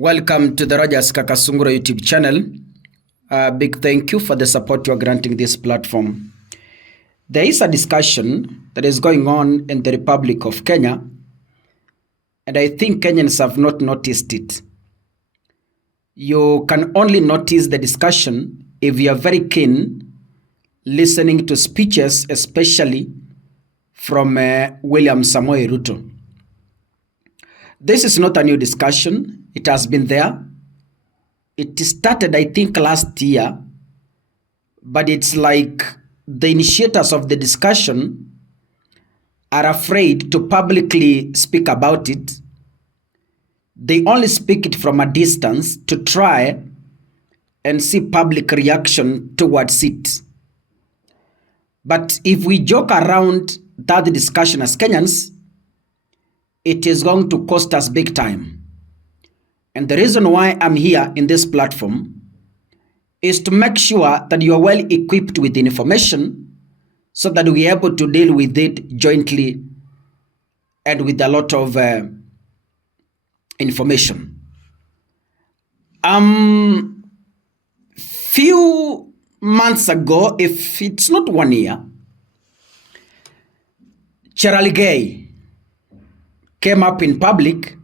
Welcome to the Rogers Kakasunguro YouTube channel. Big thank you for the support you are granting this platform. There is a discussion that is going on in the Republic of Kenya, and I think Kenyans have not noticed it. You can only notice the discussion if you are very keen listening to speeches, especially from William Samoei Ruto. This is not a new discussion. It has been there. It started, I think, last year, but it's like the initiators of the discussion are afraid to publicly speak about it. They only speak it from a distance to try and see public reaction towards it. But if we joke around that discussion as Kenyans, it is going to cost us big time. And the reason why I'm here in this platform is to make sure that you are well equipped with the information so that we are able to deal with it jointly and with a lot of information. Few months ago, if it's not 1 year, Cherargei came up in public.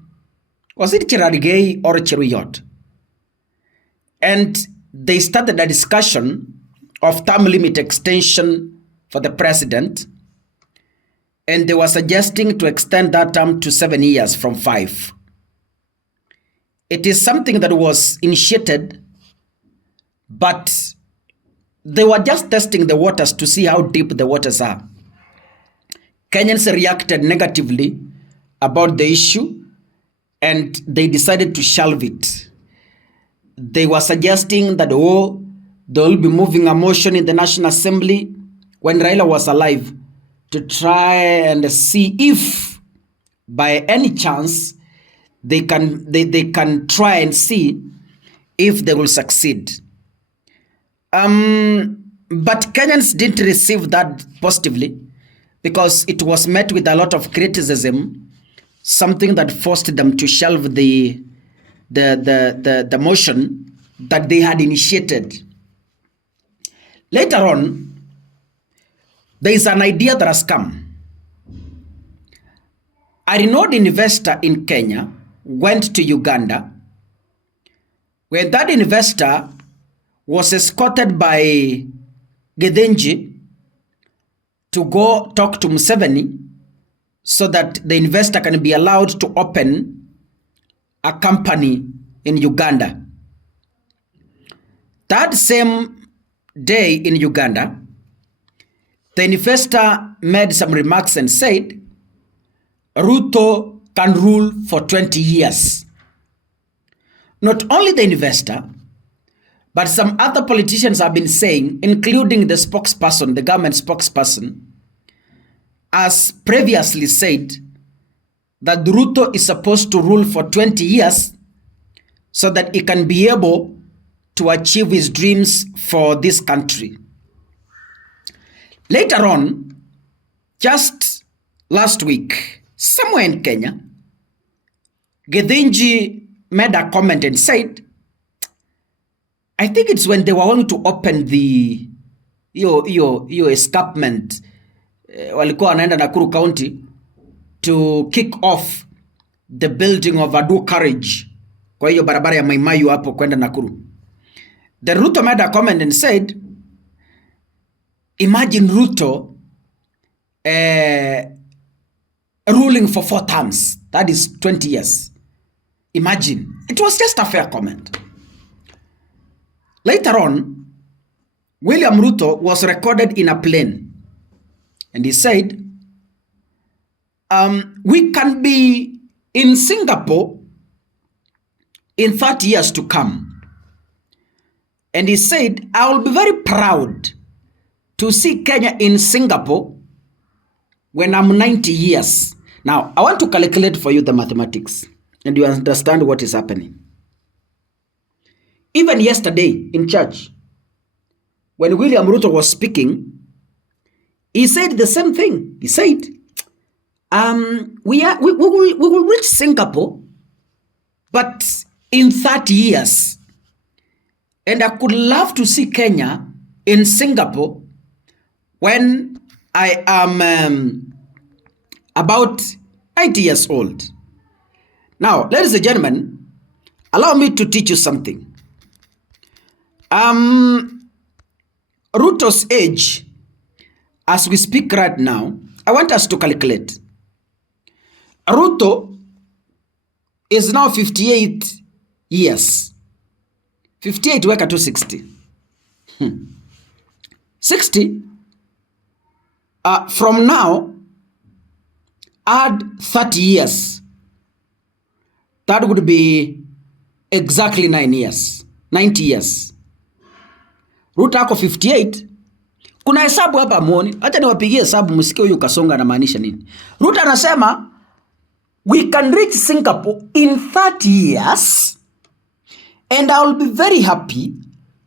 Was it Cherargei or Cheruyot? And they started a discussion of term limit extension for the president. And they were suggesting to extend that term to 7 years from 5. It is something that was initiated, but they were just testing the waters to see how deep the waters are. Kenyans reacted negatively about the issue, and they decided to shelve it. They were suggesting that, they will be moving a motion in the National Assembly when Raila was alive to try and see if by any chance they can try and see if they will succeed. But Kenyans didn't receive that positively because it was met with a lot of criticism, something that forced them to shelve the motion that they had initiated. Later on, there is an idea that has come. A renowned investor in Kenya went to Uganda, where that investor was escorted by Githinji to go talk to Museveni so that the investor can be allowed to open a company in Uganda. That same day in Uganda, the investor made some remarks and said, Ruto can rule for 20 years. Not only the investor, but some other politicians have been saying, including the spokesperson, the government spokesperson, as previously said, that Ruto is supposed to rule for 20 years so that he can be able to achieve his dreams for this country. Later on, just last week, somewhere in Kenya, Githinji made a comment and said, I think it's when they were going to open the escarpment, walikuwa wanaenda Nakuru County to kick off the building of a dual carriage kwa hiyo barabara ya Maimayu hapo kwenda Nakuru. The Ruto made a comment and said, imagine Ruto ruling for 4 terms. That is 20 years. Imagine. It was just a fair comment. Later on, William Ruto was recorded in a plane. And he said, we can be in Singapore in 30 years to come. And he said, I will be very proud to see Kenya in Singapore when I'm 90 years. Now, I want to calculate for you the mathematics and you understand what is happening. Even yesterday in church, when William Ruto was speaking, he said the same thing. He said, we will reach Singapore, but in 30 years. And I could love to see Kenya in Singapore when I am about 90 years old. Now, ladies and gentlemen, allow me to teach you something. Ruto's age, as we speak right now, I want us to calculate. Ruto is now 58 years. 58 weka to 60. 60, from now, add 30 years. That would be exactly 9 years. 90 years. Ruto ako 58. Kuna hesabu hapa muone. Acha niwapigie hesabu msikie huyu Kasonga anamaanisha nini. Ruto anasema we can reach Singapore in 30 years and I will be very happy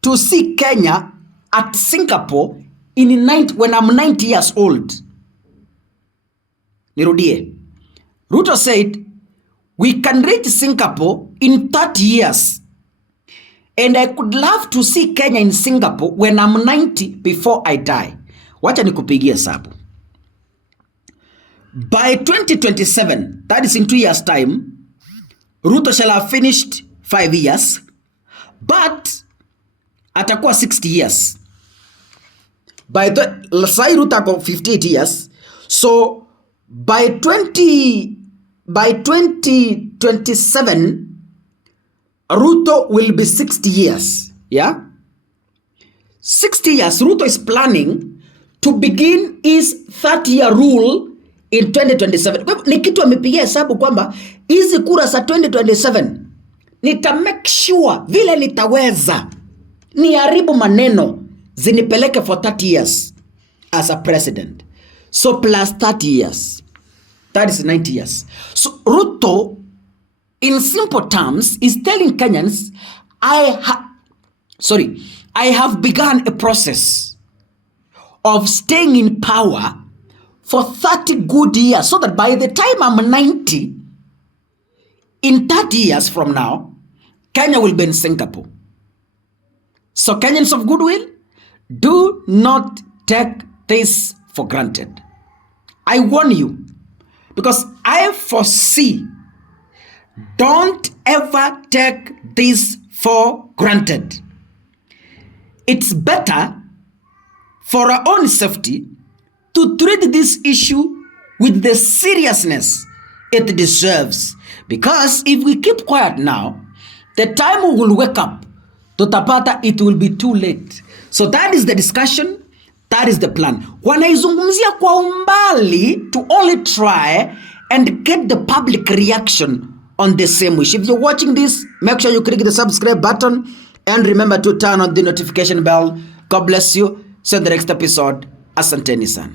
to see Kenya at Singapore when I'm 90 years old. Nirudie. Ruto said we can reach Singapore in 30 years. And I could love to see Kenya in Singapore when I'm 90 before I die. Wacha nikupigie hesabu. By 2027, that is in 2 years time, Ruto shall have finished 5 years, but atakuwa 60 years. By the sai Ruto ako 58 years, so by 2027, Ruto will be 60 years. Yeah? 60 years. Ruto is planning to begin his 30-year rule in 2027. Ni kitu amepigia hesabu kwamba hizi kura za 2027 nita make sure vile nitaweza niharibu maneno zinipeleke for 30 years as a president. So plus 30 years. That is 90 years. So Ruto, in simple terms, is telling Kenyans, I have begun a process of staying in power for 30 good years, so that by the time I'm 90, in 30 years from now, Kenya will be in Singapore. So Kenyans of goodwill, do not take this for granted. I warn you, because I foresee. Don't ever take this for granted. It's better for our own safety to treat this issue with the seriousness it deserves. Because if we keep quiet now, the time we will wake up, tutapata it will be too late. So that is the discussion, that is the plan. Wanaizungumzia kwa umbali to only try and get the public reaction on the same wish. If you're watching this, make sure you click the subscribe button and remember to turn on the notification bell. God bless you. See you in the next episode. Asanteni sana.